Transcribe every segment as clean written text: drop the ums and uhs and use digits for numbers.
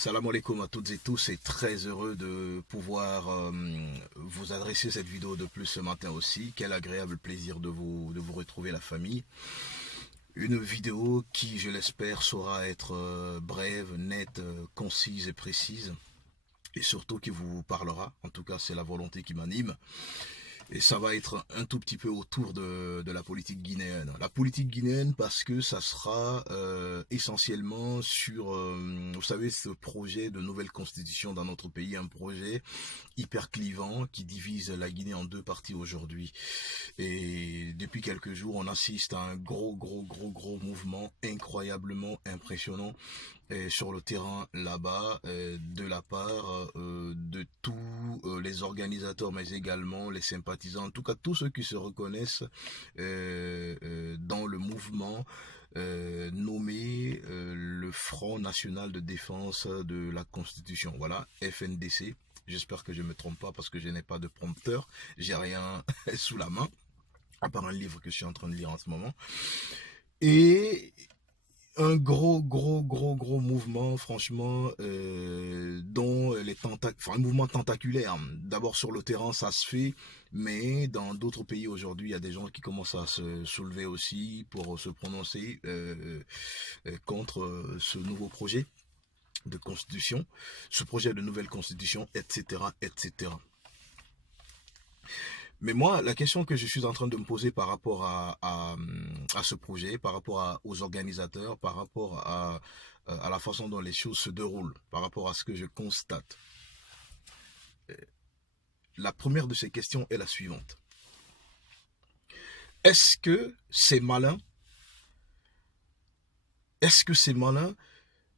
Salam alaikum à toutes et tous et très heureux de pouvoir vous adresser cette vidéo de plus ce matin aussi. Quel agréable plaisir de vous retrouver la famille. Une vidéo qui, je l'espère, saura être brève, nette, concise et précise. Et surtout qui vous parlera, en tout cas c'est la volonté qui m'anime. Et ça va être un tout petit peu autour de la politique guinéenne. La politique guinéenne parce que ça sera essentiellement sur, vous savez, ce projet de nouvelle constitution dans notre pays, un projet hyper clivant qui divise la Guinée en deux parties aujourd'hui. Et depuis quelques jours, on assiste à un gros mouvement incroyablement impressionnant sur le terrain là-bas, de la part de tous les organisateurs, mais également les sympathisants, en tout cas tous ceux qui se reconnaissent dans le mouvement nommé le Front National de Défense de la Constitution. Voilà, FNDC. J'espère que je ne me trompe pas parce que je n'ai pas de prompteur, j'ai rien sous la main, à part un livre que je suis en train de lire en ce moment. Et un gros mouvement, franchement, dont un mouvement tentaculaire. D'abord sur le terrain, ça se fait, mais dans d'autres pays aujourd'hui, il y a des gens qui commencent à se soulever aussi pour se prononcer contre ce nouveau projet de constitution, ce projet de nouvelle constitution, etc., etc. Mais moi, la question que je suis en train de me poser par rapport à ce projet, par rapport aux organisateurs, par rapport à la façon dont les choses se déroulent, par rapport à ce que je constate, la première de ces questions est la suivante. Est-ce que c'est malin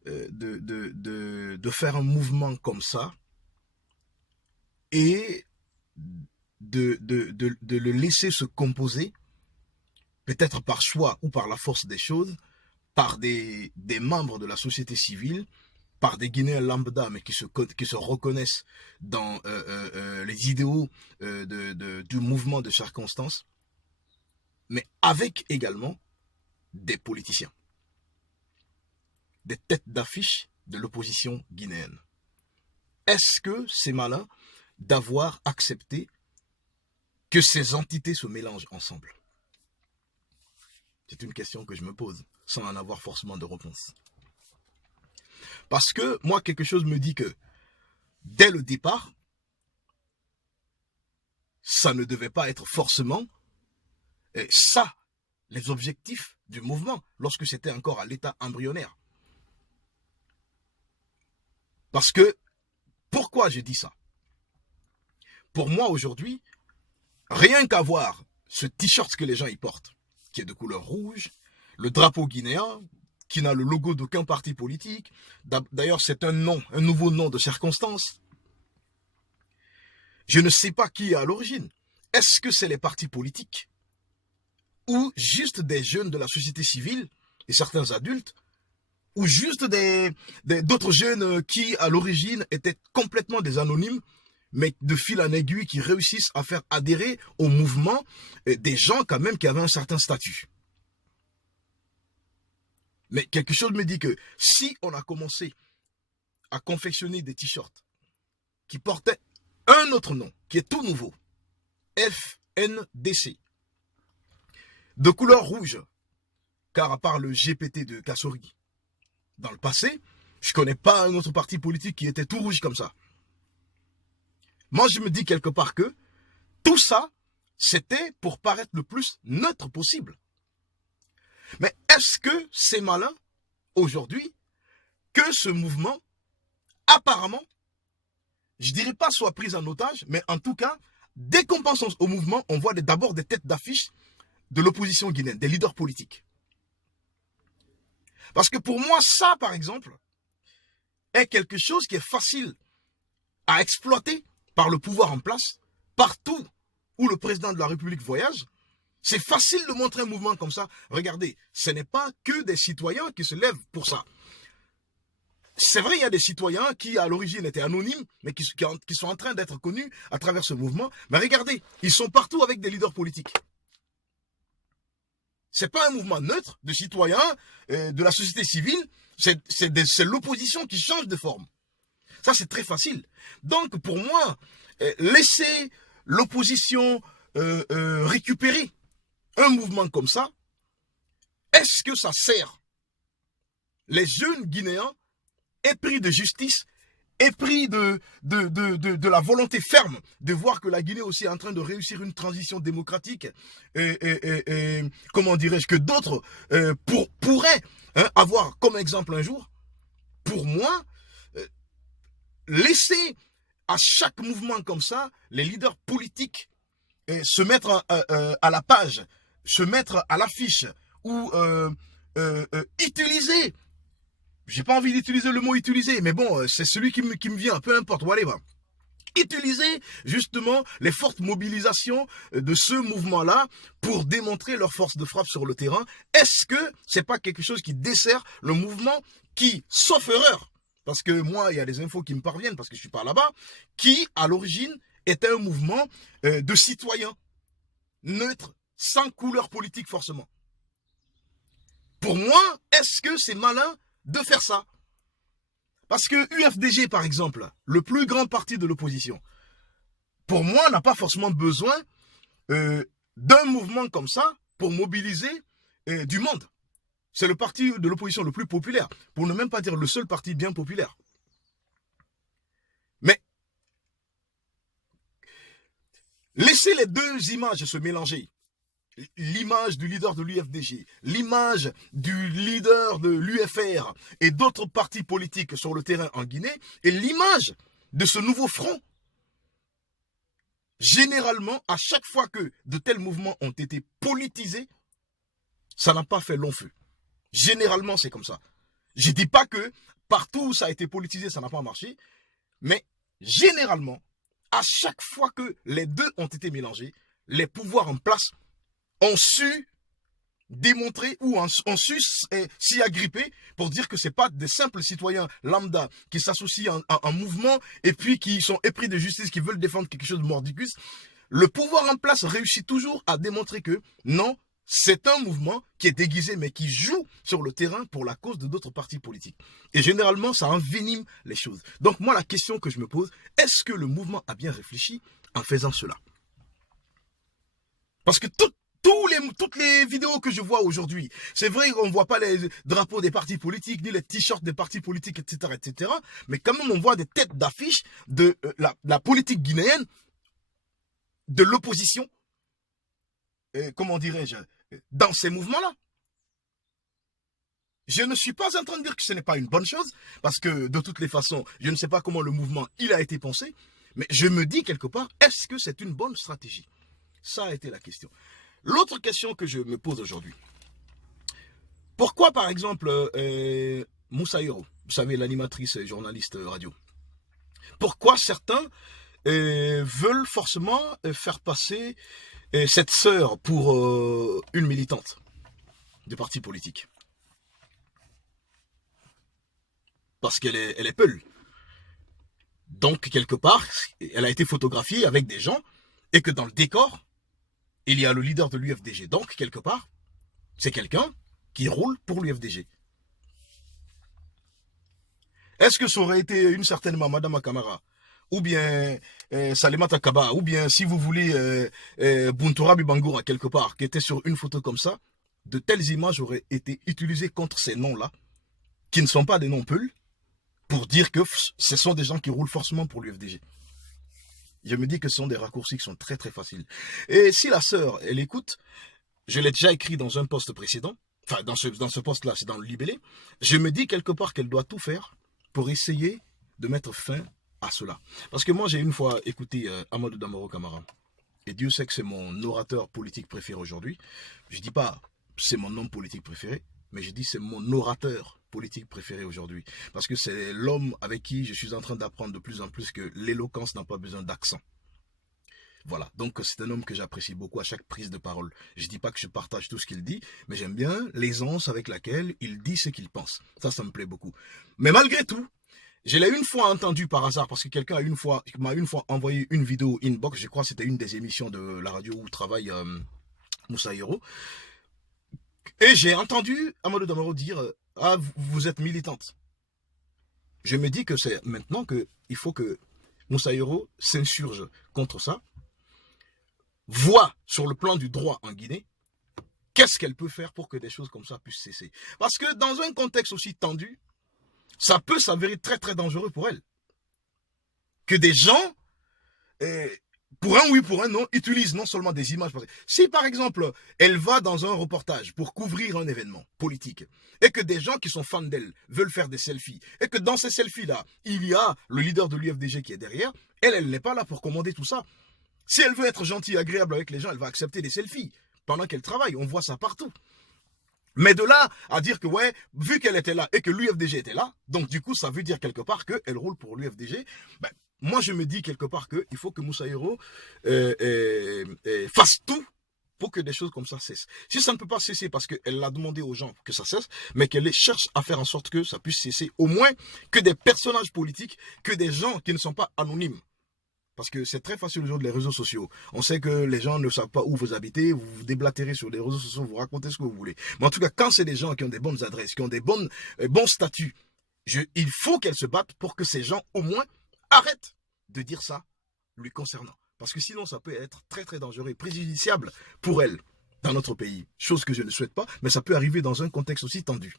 de faire un mouvement comme ça et de le laisser se composer, peut-être par choix ou par la force des choses, par des membres de la société civile, par des Guinéens lambda, mais qui se reconnaissent dans les idéaux du mouvement de circonstance, mais avec également des politiciens, des têtes d'affiche de l'opposition guinéenne. Est-ce que c'est malin d'avoir accepté que ces entités se mélangent ensemble? C'est une question que je me pose, sans en avoir forcément de réponse. Parce que moi, quelque chose me dit que, dès le départ, ça ne devait pas être forcément ça, les objectifs du mouvement, lorsque c'était encore à l'état embryonnaire. Parce que, pourquoi je dis ça? Pour moi, aujourd'hui, rien qu'à voir ce t-shirt que les gens y portent, qui est de couleur rouge, le drapeau guinéen, qui n'a le logo d'aucun parti politique. D'ailleurs, c'est un nouveau nom de circonstance. Je ne sais pas qui est à l'origine. Est-ce que c'est les partis politiques ou juste des jeunes de la société civile et certains adultes, ou juste d'autres jeunes qui, à l'origine, étaient complètement des anonymes, mais de fil en aiguille qui réussissent à faire adhérer au mouvement des gens quand même qui avaient un certain statut. Mais quelque chose me dit que si on a commencé à confectionner des t-shirts qui portaient un autre nom, qui est tout nouveau, FNDC, de couleur rouge, car à part le GPT de Kassori, dans le passé, je ne connais pas un autre parti politique qui était tout rouge comme ça. Moi, je me dis quelque part que tout ça, c'était pour paraître le plus neutre possible. Mais est-ce que c'est malin, aujourd'hui, que ce mouvement, apparemment, je dirais pas soit pris en otage, mais en tout cas, dès qu'on pense au mouvement, on voit d'abord des têtes d'affiche de l'opposition guinéenne, des leaders politiques. Parce que pour moi, ça, par exemple, est quelque chose qui est facile à exploiter par le pouvoir en place, partout où le président de la République voyage. C'est facile de montrer un mouvement comme ça. Regardez, ce n'est pas que des citoyens qui se lèvent pour ça. C'est vrai, il y a des citoyens qui, à l'origine, étaient anonymes, mais qui sont en train d'être connus à travers ce mouvement. Mais regardez, ils sont partout avec des leaders politiques. Ce n'est pas un mouvement neutre de citoyens, de la société civile. C'est l'opposition qui change de forme. Ça, c'est très facile. Donc, pour moi, laisser l'opposition récupérer un mouvement comme ça, est-ce que ça sert les jeunes Guinéens épris de justice, épris de la volonté ferme de voir que la Guinée aussi est en train de réussir une transition démocratique et comment dirais-je, que d'autres pourraient avoir comme exemple un jour? Pour moi, laisser à chaque mouvement comme ça, les leaders politiques se mettre à la page, se mettre à l'affiche ou utiliser, j'ai pas envie d'utiliser le mot utiliser, mais bon, c'est celui qui me vient, peu importe, whatever. Utiliser justement les fortes mobilisations de ce mouvement-là pour démontrer leur force de frappe sur le terrain. Est-ce que c'est pas quelque chose qui dessert le mouvement qui, sauf erreur, parce que moi, il y a des infos qui me parviennent parce que je suis pas là-bas, qui, à l'origine, était un mouvement de citoyens neutres, sans couleur politique forcément. Pour moi, est-ce que c'est malin de faire ça? Parce que UFDG, par exemple, le plus grand parti de l'opposition, pour moi, n'a pas forcément besoin d'un mouvement comme ça pour mobiliser du monde. C'est le parti de l'opposition le plus populaire, pour ne même pas dire le seul parti bien populaire. Mais laissez les deux images se mélanger. L'image du leader de l'UFDG, l'image du leader de l'UFR et d'autres partis politiques sur le terrain en Guinée, et l'image de ce nouveau front. Généralement, à chaque fois que de tels mouvements ont été politisés, ça n'a pas fait long feu. Généralement, c'est comme ça. Je ne dis pas que partout où ça a été politisé, ça n'a pas marché, mais généralement, à chaque fois que les deux ont été mélangés, les pouvoirs en place ont su démontrer ou ont su s'y agripper pour dire que ce n'est pas des simples citoyens lambda qui s'associent en mouvement et puis qui sont épris de justice, qui veulent défendre quelque chose de mordicus. Le pouvoir en place réussit toujours à démontrer que non, c'est un mouvement qui est déguisé mais qui joue sur le terrain pour la cause de d'autres partis politiques. Et généralement, ça envenime les choses. Donc moi, la question que je me pose, est-ce que le mouvement a bien réfléchi en faisant cela? Parce que toutes les vidéos que je vois aujourd'hui, c'est vrai qu'on ne voit pas les drapeaux des partis politiques, ni les t-shirts des partis politiques, etc., etc. Mais quand même, on voit des têtes d'affiche de la politique guinéenne, de l'opposition, comment dirais-je, dans ces mouvements-là. Je ne suis pas en train de dire que ce n'est pas une bonne chose, parce que de toutes les façons, je ne sais pas comment le mouvement il a été pensé, mais je me dis quelque part, est-ce que c'est une bonne stratégie? Ça a été la question. L'autre question que je me pose aujourd'hui, pourquoi par exemple Moussa Yoro, vous savez l'animatrice et journaliste radio, pourquoi certains veulent forcément faire passer cette sœur pour une militante de parti politique? Parce qu'elle est peule. Donc quelque part, elle a été photographiée avec des gens et que dans le décor, il y a le leader de l'UFDG. Donc, quelque part, c'est quelqu'un qui roule pour l'UFDG. Est-ce que ça aurait été une certaine Madame Kamara, ou bien Salimata Kaba, ou bien, si vous voulez, Buntura Bibangoura, quelque part, qui était sur une photo comme ça, de telles images auraient été utilisées contre ces noms-là, qui ne sont pas des noms peuls, pour dire que ce sont des gens qui roulent forcément pour l'UFDG. Je me dis que ce sont des raccourcis qui sont très très faciles. Et si la sœur, elle écoute, je l'ai déjà écrit dans un post précédent, enfin dans ce post-là, c'est dans le libellé, je me dis quelque part qu'elle doit tout faire pour essayer de mettre fin à cela. Parce que moi, j'ai une fois écouté Amadou Damaro Camara, et Dieu sait que c'est mon orateur politique préféré aujourd'hui. Je ne dis pas c'est mon homme politique préféré, mais je dis c'est mon orateur politique préféré aujourd'hui. Parce que c'est l'homme avec qui je suis en train d'apprendre de plus en plus que l'éloquence n'a pas besoin d'accent. Voilà, donc c'est un homme que j'apprécie beaucoup à chaque prise de parole. Je ne dis pas que je partage tout ce qu'il dit, mais j'aime bien l'aisance avec laquelle il dit ce qu'il pense. Ça me plaît beaucoup. Mais malgré tout, je l'ai une fois entendu par hasard, parce que quelqu'un m'a une fois envoyé une vidéo inbox, je crois que c'était une des émissions de la radio où travaille Moussa Yoro. Et j'ai entendu Amadou Damaro dire « Ah, vous êtes militante ». Je me dis que c'est maintenant qu'il faut que Moussa Yoro s'insurge contre ça, voit sur le plan du droit en Guinée, qu'est-ce qu'elle peut faire pour que des choses comme ça puissent cesser. Parce que dans un contexte aussi tendu, ça peut s'avérer très très dangereux pour elle. Que des gens, pour un oui, pour un non, utilisent non seulement des images. Si par exemple, elle va dans un reportage pour couvrir un événement politique, et que des gens qui sont fans d'elle veulent faire des selfies, et que dans ces selfies-là, il y a le leader de l'UFDG qui est derrière, elle n'est pas là pour commander tout ça. Si elle veut être gentille, agréable avec les gens, elle va accepter des selfies pendant qu'elle travaille. On voit ça partout. Mais de là à dire que, ouais, vu qu'elle était là et que l'UFDG était là, donc du coup, ça veut dire quelque part qu'elle roule pour l'UFDG. Ben, moi, je me dis quelque part qu'il faut que Moussa Yoro fasse tout pour que des choses comme ça cessent. Si ça ne peut pas cesser parce qu'elle l'a demandé aux gens que ça cesse, mais qu'elle cherche à faire en sorte que ça puisse cesser, au moins que des personnages politiques, que des gens qui ne sont pas anonymes. Parce que c'est très facile aujourd'hui les réseaux sociaux. On sait que les gens ne savent pas où vous habitez, vous vous déblatérez sur les réseaux sociaux, vous racontez ce que vous voulez. Mais en tout cas, quand c'est des gens qui ont des bonnes adresses, qui ont des bons statuts, il faut qu'elle se batte pour que ces gens, au moins, arrêtent de dire ça lui concernant. Parce que sinon, ça peut être très très dangereux et préjudiciable pour elle dans notre pays. Chose que je ne souhaite pas, mais ça peut arriver dans un contexte aussi tendu.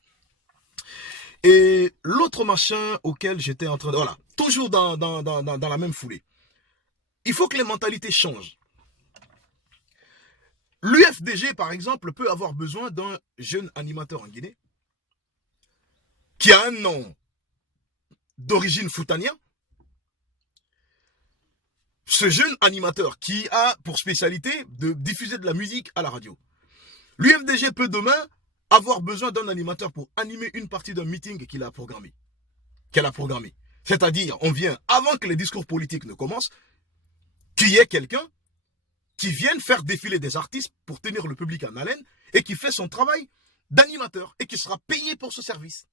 Et l'autre machin auquel j'étais en train de... Voilà, toujours dans la même foulée. Il faut que les mentalités changent. L'UFDG, par exemple, peut avoir besoin d'un jeune animateur en Guinée qui a un nom d'origine foutanien. Ce jeune animateur qui a pour spécialité de diffuser de la musique à la radio. L'UFDG peut demain avoir besoin d'un animateur pour animer une partie d'un meeting qu'elle a programmé. C'est-à-dire, on vient, avant que les discours politiques ne commencent, qu'il y ait quelqu'un qui vienne faire défiler des artistes pour tenir le public en haleine et qui fait son travail d'animateur et qui sera payé pour ce service.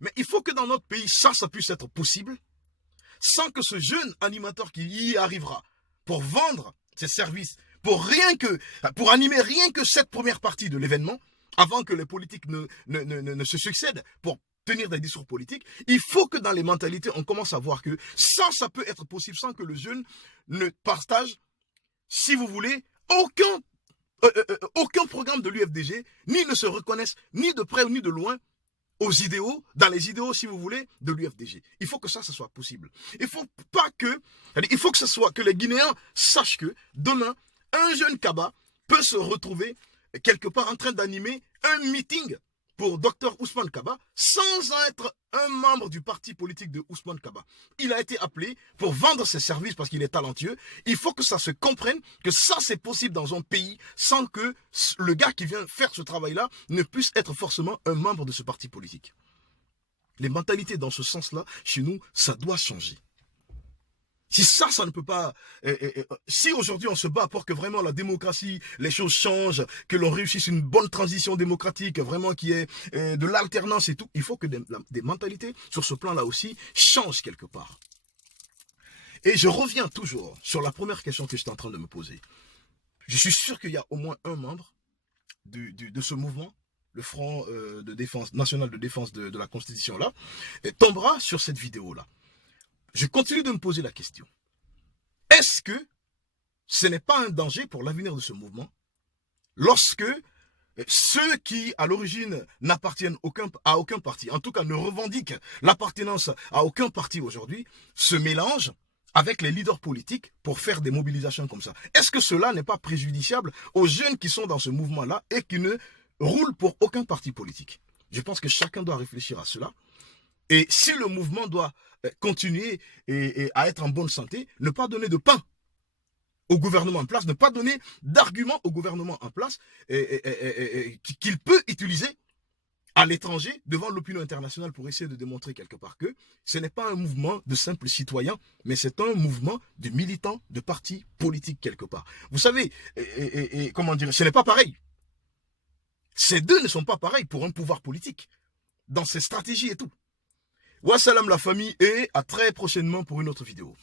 Mais il faut que dans notre pays, ça puisse être possible sans que ce jeune animateur qui y arrivera pour vendre ses services, pour animer rien que cette première partie de l'événement, avant que les politiques ne se succèdent pour tenir des discours politiques, il faut que dans les mentalités, on commence à voir que ça peut être possible sans que le jeune ne partage, si vous voulez, aucun programme de l'UFDG, ni ne se reconnaisse, ni de près ni de loin, dans les idéaux, si vous voulez, de l'UFDG. Il faut que ça soit possible. Il faut que les Guinéens sachent que demain, un jeune Kaba peut se retrouver quelque part en train d'animer un meeting pour Dr Ousmane Kaba sans être un membre du parti politique de Ousmane Kaba. Il a été appelé pour vendre ses services parce qu'il est talentueux. Il faut que ça se comprenne que ça c'est possible dans un pays sans que le gars qui vient faire ce travail-là ne puisse être forcément un membre de ce parti politique. Les mentalités dans ce sens-là, chez nous, ça doit changer. Si ça ne peut pas... si aujourd'hui on se bat pour que vraiment la démocratie, les choses changent, que l'on réussisse une bonne transition démocratique, vraiment qui est de l'alternance et tout, il faut que des mentalités sur ce plan-là aussi changent quelque part. Et je reviens toujours sur la première question que j'étais en train de me poser. Je suis sûr qu'il y a au moins un membre de ce mouvement, le Front de défense, national de défense de la Constitution-là, tombera sur cette vidéo-là. Je continue de me poser la question. Est-ce que ce n'est pas un danger pour l'avenir de ce mouvement lorsque ceux qui, à l'origine, n'appartiennent à aucun parti, en tout cas ne revendiquent l'appartenance à aucun parti aujourd'hui, se mélangent avec les leaders politiques pour faire des mobilisations comme ça? Est-ce que cela n'est pas préjudiciable aux jeunes qui sont dans ce mouvement-là et qui ne roulent pour aucun parti politique? Je pense que chacun doit réfléchir à cela. Et si le mouvement doit continuer à être en bonne santé, ne pas donner de pain au gouvernement en place, ne pas donner d'arguments au gouvernement en place qu'il peut utiliser à l'étranger devant l'opinion internationale pour essayer de démontrer quelque part que ce n'est pas un mouvement de simples citoyens, mais c'est un mouvement de militants de partis politiques quelque part. Vous savez, comment dire, ce n'est pas pareil. Ces deux ne sont pas pareils pour un pouvoir politique, dans ses stratégies et tout. Wassalam la famille et à très prochainement pour une autre vidéo.